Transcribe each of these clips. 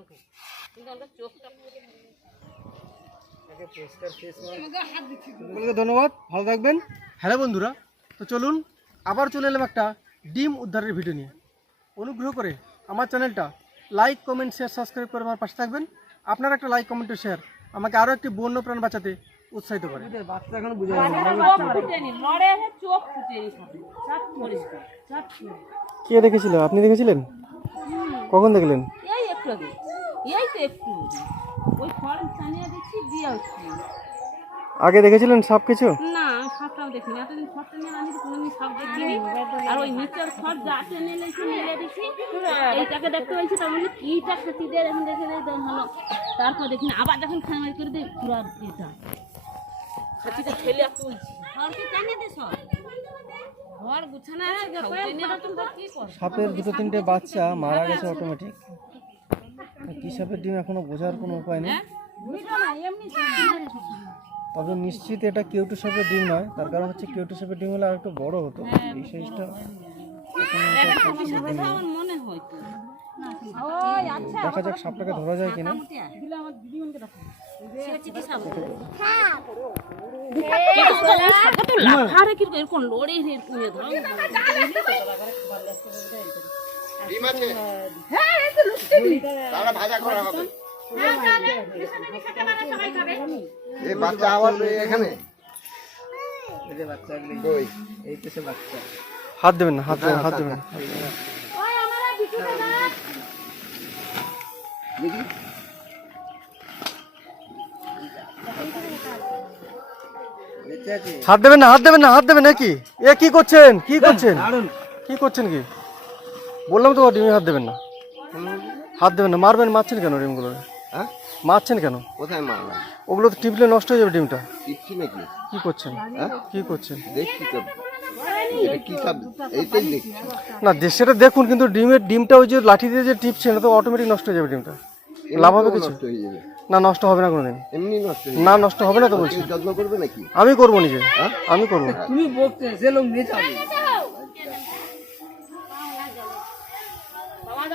এতটুকু কিন্তু আমরা চোখটা ধন্যবাদ ভালো থাকবেন। হ্যালো বন্ধুরা তো চলুন আবার চলে এলাম একটা ডিম উদ্ধারের ভিডিও নিয়ে। অনুগ্রহ করে আমার চ্যানেলটা লাইক কমেন্ট শেয়ার সাবস্ক্রাইব করে আমার পাশে থাকবেন। আপনার একটা লাইক কমেন্ট ও শেয়ার আমাকে আরও একটি বন্য প্রাণ বাঁচাতে উৎসাহিত করে। বাচ্চা এখন বুঝে কে দেখেছিল? আপনি দেখেছিলেন? কখন দেখলেন? এই একটু আগে। এই তো একটু ওই ফর্ম চানিয়ে দিচ্ছি দিয়ে হচ্ছে আগে দেখেছিলেন সব কিছু না সাপটাও দেখিনি। এতদিন নিয়ে আমি কোনোদিন সাপ দেখিনি। আর ওই নিচের যাতে নিলেছি নিলে দিছি এইটাকে দেখতে পাইছি তার মানে কিটা খেতে দিয়ে এখন দেখে দেয় তো ভালো। তারপর দেখিনি। আবার যখন খামার করে দেয় পুরো এটা। খাতিটা ফেলে তুলছি। খড় কি টানিয়ে দে সব। ঘর গুছানো সাপের দুটো তিনটে বাচ্চা মারা গেছে অটোমেটিক কি সাপের ডিম এখনও বোঝার কোনো উপায় নেই? তবে নিশ্চিত এটা কেউটু সাপের ডিম নয়। তার কারণ হচ্ছে কেউটু সাপের ডিম হলে আর একটু বড় হতো। এই সাইজটা মনে হয় তো। দেখা যাক সাপটাকে ধরা যায় কিনা। লাফারে কি এরকম লড়ে এরকম ধরো এই বাচ্চা আবার এখানে? কই? হাত দেবেন না হাত দেবেন হাত দেবেন না। হাত দেবেন। না। হাত দেবেন না হাত দেবেন নাকি এ কি? করছেন? কি করছেন? কি করছেন কি? বললাম তো ডিমে হাত দেবেন না। হাত দেবেন না। মারবেন মারছেন কেন ডিমগুলো? হ্যাঁ? মারছেন কেন? কোথায় মারলাম ওগুলো তো টিপলে নষ্ট হয়ে যাবে ডিমটা। টিপছি নাকি? কি করছেন? হ্যাঁ? কি করছেন? দেখছি তো। না সেটা দেখুন কিন্তু ডিমের ডিমটা ওই যে লাঠি দিয়ে যে টিপছে না তো অটোমেটিক নষ্ট হয়ে যাবে ডিমটা। লাভ হবে কিছু? হয়ে যাবে। না নষ্ট হবে না কোনোদিন। এমনি নষ্ট না নষ্ট হবে না তো বলছি। যত্ন করবে নাকি? আমি করব নিজে। আমি করব। পাওয়া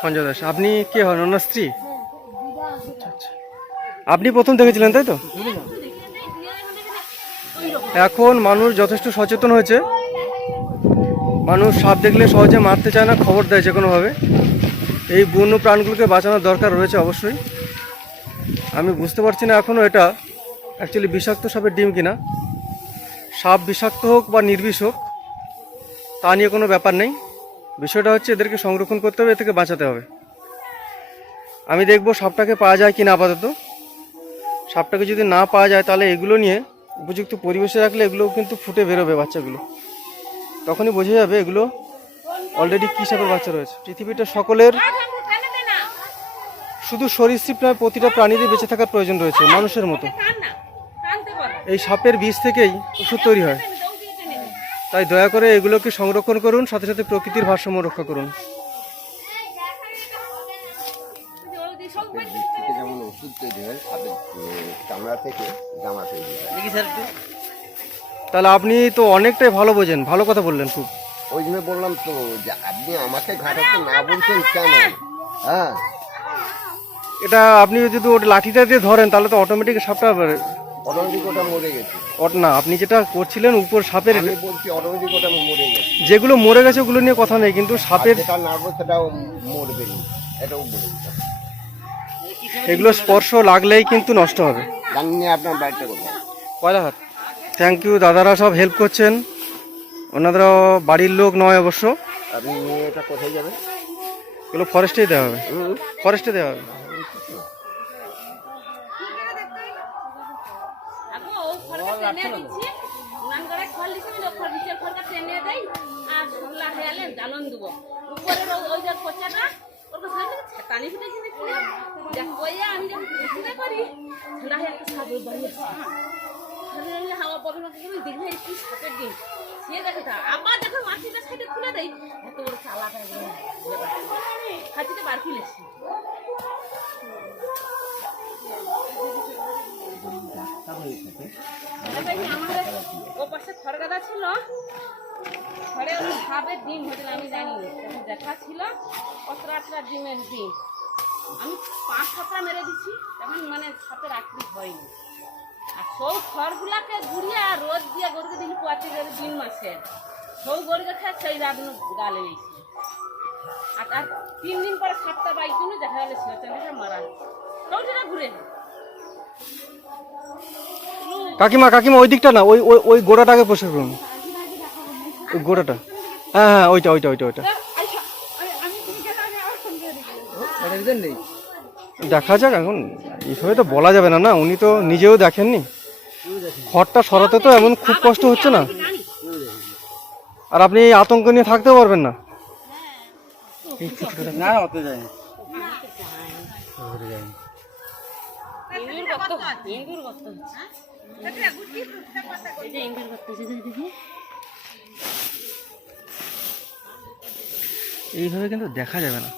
সঞ্জয় দাস, আপনি কে হন? ওনার স্ত্রী। আপনি প্রথম দেখেছিলেন, তাই তো? এখন মানুষ যথেষ্ট সচেতন হয়েছে। মানুষ সাপ দেখলে সহজে মারতে চায় না, খবর দেয় যে কোনোভাবে এই বন্য প্রাণগুলোকে বাঁচানোর দরকার রয়েছে অবশ্যই। আমি বুঝতে পারছি না এখনও এটা অ্যাকচুয়ালি বিষাক্ত সাপের ডিম কিনা। সাপ বিষাক্ত হোক বা নির্বিষ হোক, তা নিয়ে কোনো ব্যাপার নেই। বিষয়টা হচ্ছে এদেরকে সংরক্ষণ করতে হবে এ থেকে বাঁচাতে হবে। আমি দেখব সাপটাকে পাওয়া যায় কি না আপাতত। সাপটাকে যদি না পাওয়া যায় তাহলে এগুলো নিয়ে উপযুক্ত পরিবেশে রাখলে এগুলো কিন্তু ফুটে বেরোবে বাচ্চাগুলো। তখনই বোঝা যাবে এগুলো অলরেডি কী সাপের বাচ্চা রয়েছে। পৃথিবীটা সকলের শুধু সরীসৃপ নয় প্রতিটা প্রাণীরই বেঁচে থাকার প্রয়োজন রয়েছে মানুষের মতো। এই সাপের বীজ থেকেই ওষুধ তৈরি হয়। তাই দয়া করে এগুলোকে সংরক্ষণ করুন সাথে সাথে প্রকৃতির ভারসাম্য রক্ষা করুন। যেমন ওষুধ তৈরি হয় চামড়া থেকে জামা তৈরি হয় তাহলে আপনি তো অনেকটাই ভালো বোঝেন ভালো কথা বললেন খুব। ওই জন্য বললাম তো যে আপনি আমাকে ঘাটাতে না বলছেন কেন? হ্যাঁ। এটা আপনি যদি ওটা লাঠিটা দিয়ে ধরেন তাহলে তো অটোমেটিক সাপটা অটোমেটিক মরে গেছে। না আপনি যেটা করছিলেন উপর সাপের আমি বলছি মরে গেছে। যেগুলো মরে গেছে ওগুলো নিয়ে কথা নেই কিন্তু সাপের যেটা নাড়বো সেটাও মরবে। এটাও এগুলো স্পর্শ লাগলেই কিন্তু নষ্ট হবে। জানি না আপনার বাড়িটা কোথায়। কয়লাঘাট থ্যাংক ইউ দাদারা সব হেল্প করছেন। ওনারা বাড়ির লোক নয় অবশ্য। আপনি এটা কোথায় যাবে এগুলো ফরেস্টেই দেওয়া হবে। ফরেস্টে দেওয়া হবে আগো ও খড়টা টেনে দিচ্ছি উনান করে খড় লিখে দিল খড় নিচের খড়টা টেনে দেই আর শুকলা হেয়ালে জ্বালন দেবো উপরের ওই যে কোচাটা ওর কাছে ছাতানি ফুটেছে নাকি ওই যখন ঘুরে করি রাহে একটা সাপ ওই বাড়ি আমি হাওয়া বড় মাকে গেলে দেখবে কি সাপের ডিম? সে দেখে তা, আবার যখন মাটিটা সাইডে খুলে দেয়। এত বড় চালা করে হাতিতে বার ফেলেছি আমাদের ও পাশে খড়গাদা ছিল। ঘরে ওই সাপের ডিম হয়েছিল, আমি জানি তখন দেখা ছিল অতটা আটটা ডিমের ডিম। আমি পাঁচ সাতটা মেরে দিছি, তখন মানে সাপের আকৃতি হয়নি। আর সব খড়গুলাকে ঘুরিয়ে আর রোদ দিয়ে গরুকে দিলি পোয়াতে গেলে মাসের সব গরুকে খেয়ে সেই রাত গালে দিয়েছি। আর তার তিন দিন পরে সাতটা বাইক দেখা গেলে শিবচন্দ্রটা মারা সবটা ঘুরে কাকিমা কাকিমা ওই দিকটা না ওই ওই ওই গোড়াটাকে পরিষ্কার করুন। ওই গোড়াটা। হ্যাঁ হ্যাঁ ওইটা ওইটা ওইটা ওইটা। দেখা যাক এখন এইভাবে তো বলা যাবে না না? উনি তো নিজেও দেখেননি। খড়টা সরাতে তো এমন খুব কষ্ট হচ্ছে না। আর আপনি এই আতঙ্ক নিয়ে থাকতেও পারবেন না। না এইভাবে কিন্তু দেখা যাবে না।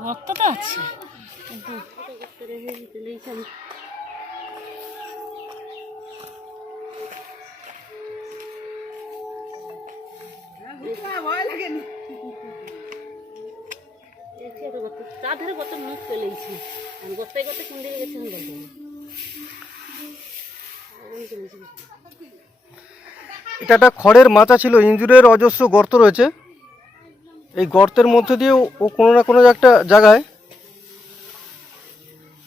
গর্ত তো আছে। কিন্তু চার ধারে কত মুখ চলেছি আমি গর্তে গর্তে কোন দিকে গেছি আমি বলতে পারব না। আমি চলেছি। এটা একটা খড়ের মাচা ছিল ইঞ্জুরের অজস্র গর্ত রয়েছে। এই গর্তের মধ্যে দিয়ে ও- ও কোনো না কোনো একটা জায়গায়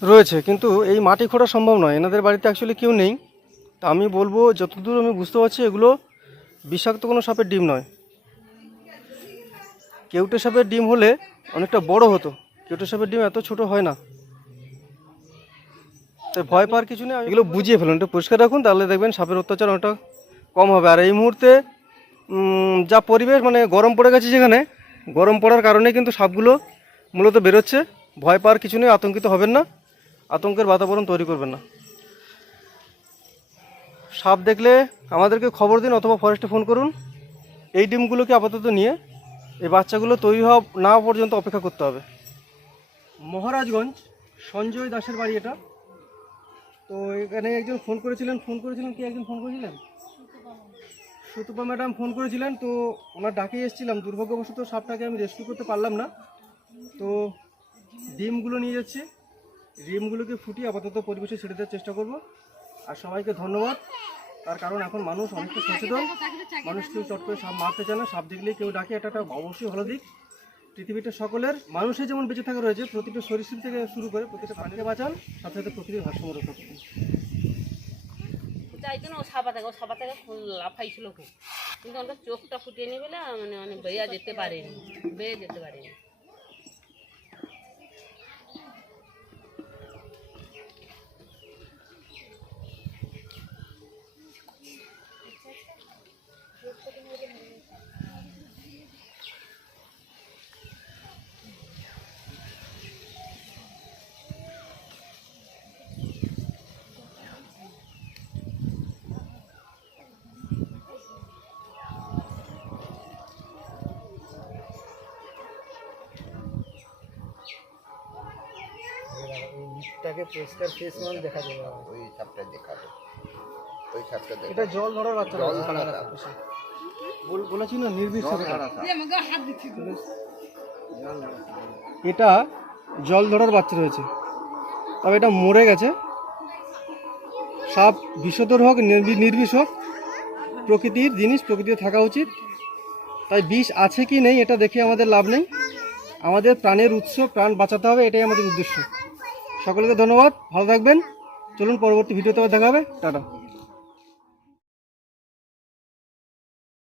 রয়েছে কিন্তু এই মাটি খোঁড়া সম্ভব নয়। এনাদের বাড়িতে অ্যাকচুয়ালি কেউ নেই। তা আমি বলব যতদূর আমি বুঝতে পারছি এগুলো বিষাক্ত কোনো সাপের ডিম নয়। কেউটে সাপের ডিম হলে অনেকটা বড় হতো। কেউটে সাপের ডিম এত ছোট হয় না। তাই ভয় পাওয়ার কিছু নেই এগুলো বুঝিয়ে ফেলুন একটু পরিষ্কার রাখুন, তাহলে দেখবেন সাপের অত্যাচার অনেকটা কম হবে। আর এই মুহূর্তে যা পরিবেশ মানে গরম পড়ে গেছে যেখানে, গরম পড়ার কারণে কিন্তু সাপগুলো মূলত বেরোচ্ছে। ভয় পাওয়ার কিছু নেই, আতঙ্কিত হবেন না। আতঙ্কের বাতাবরণ তৈরি করবেন না। সাপ দেখলে আমাদেরকে খবর দিন অথবা ফরেস্টে ফোন করুন। এই ডিমগুলোকে আপাতত নিয়ে এই বাচ্চাগুলো তৈরি হওয়া না পর্যন্ত অপেক্ষা করতে হবে। মহারাজগঞ্জ, সঞ্জয় দাসের বাড়ি এটা। তো এখানে একজন ফোন করেছিলেন ফোন করেছিলেন কি একজন ফোন করেছিলেন? সুতপা ম্যাডাম ফোন করেছিলেন, তো ওনার ডাকে এসেছিলাম। দুর্ভাগ্যবশত সাপটাকে আমি রেস্কিউ করতে পারলাম না। তো ডিমগুলো নিয়ে যাচ্ছি। ডিমগুলোকে ফুটিয়ে আপাতত পরিবেশে ছেড়ে দেওয়ার চেষ্টা করব। আর সবাইকে ধন্যবাদ। তার কারণ এখন মানুষ অনেকটা সচেতন। মানুষ কেউ চট করে সাপ মারতে চায় না সাপ দেখলেই কেউ ডাকে এটা একটা অবশ্যই ভালো দিক। পৃথিবীটা সকলের মানুষের যেমন বেঁচে থাকা রয়েছে প্রতিটা সরীসৃপ থেকে শুরু করে প্রতিটা প্রাণীকে বাঁচান সাথে সাথে প্রকৃতির ভারসাম্য রক্ষা করুন। যাই জন্য ও সাবা থেকে ও সাবা থেকে লাফাইছিল খুব। কিন্তু আমাদের চোখটা ফুটিয়ে নিয়ে বলে মানে মানে বেয়া যেতে পারেনি বেয়ে যেতে পারেনি। মুখটাকে পরিষ্কার ফেস মান দেখা যাবে। ওই সাপটা দেখাবে। ওই সাপটা দেখাবে। এটা জল ধরার বাচ্চা জল ধরা সাপ। বল- বলেছি না নির্বিষ সাপ। এটা জল ধরার বাচ্চা রয়েছে। তবে এটা মরে গেছে। সাপ বিষধর হোক নির্বি- নির্বিষ হোক প্রকৃতির জিনিস প্রকৃতিতে থাকা উচিত। তাই বিষ আছে কি নেই এটা দেখে আমাদের লাভ নেই। আমাদের প্রাণের উৎস প্রাণ বাঁচাতে হবে এটাই আমাদের উদ্দেশ্য। সকলকে ধন্যবাদ ভালো থাকবেন। চলুন পরবর্তী ভিডিওতে আবার দেখা হবে। টাটা।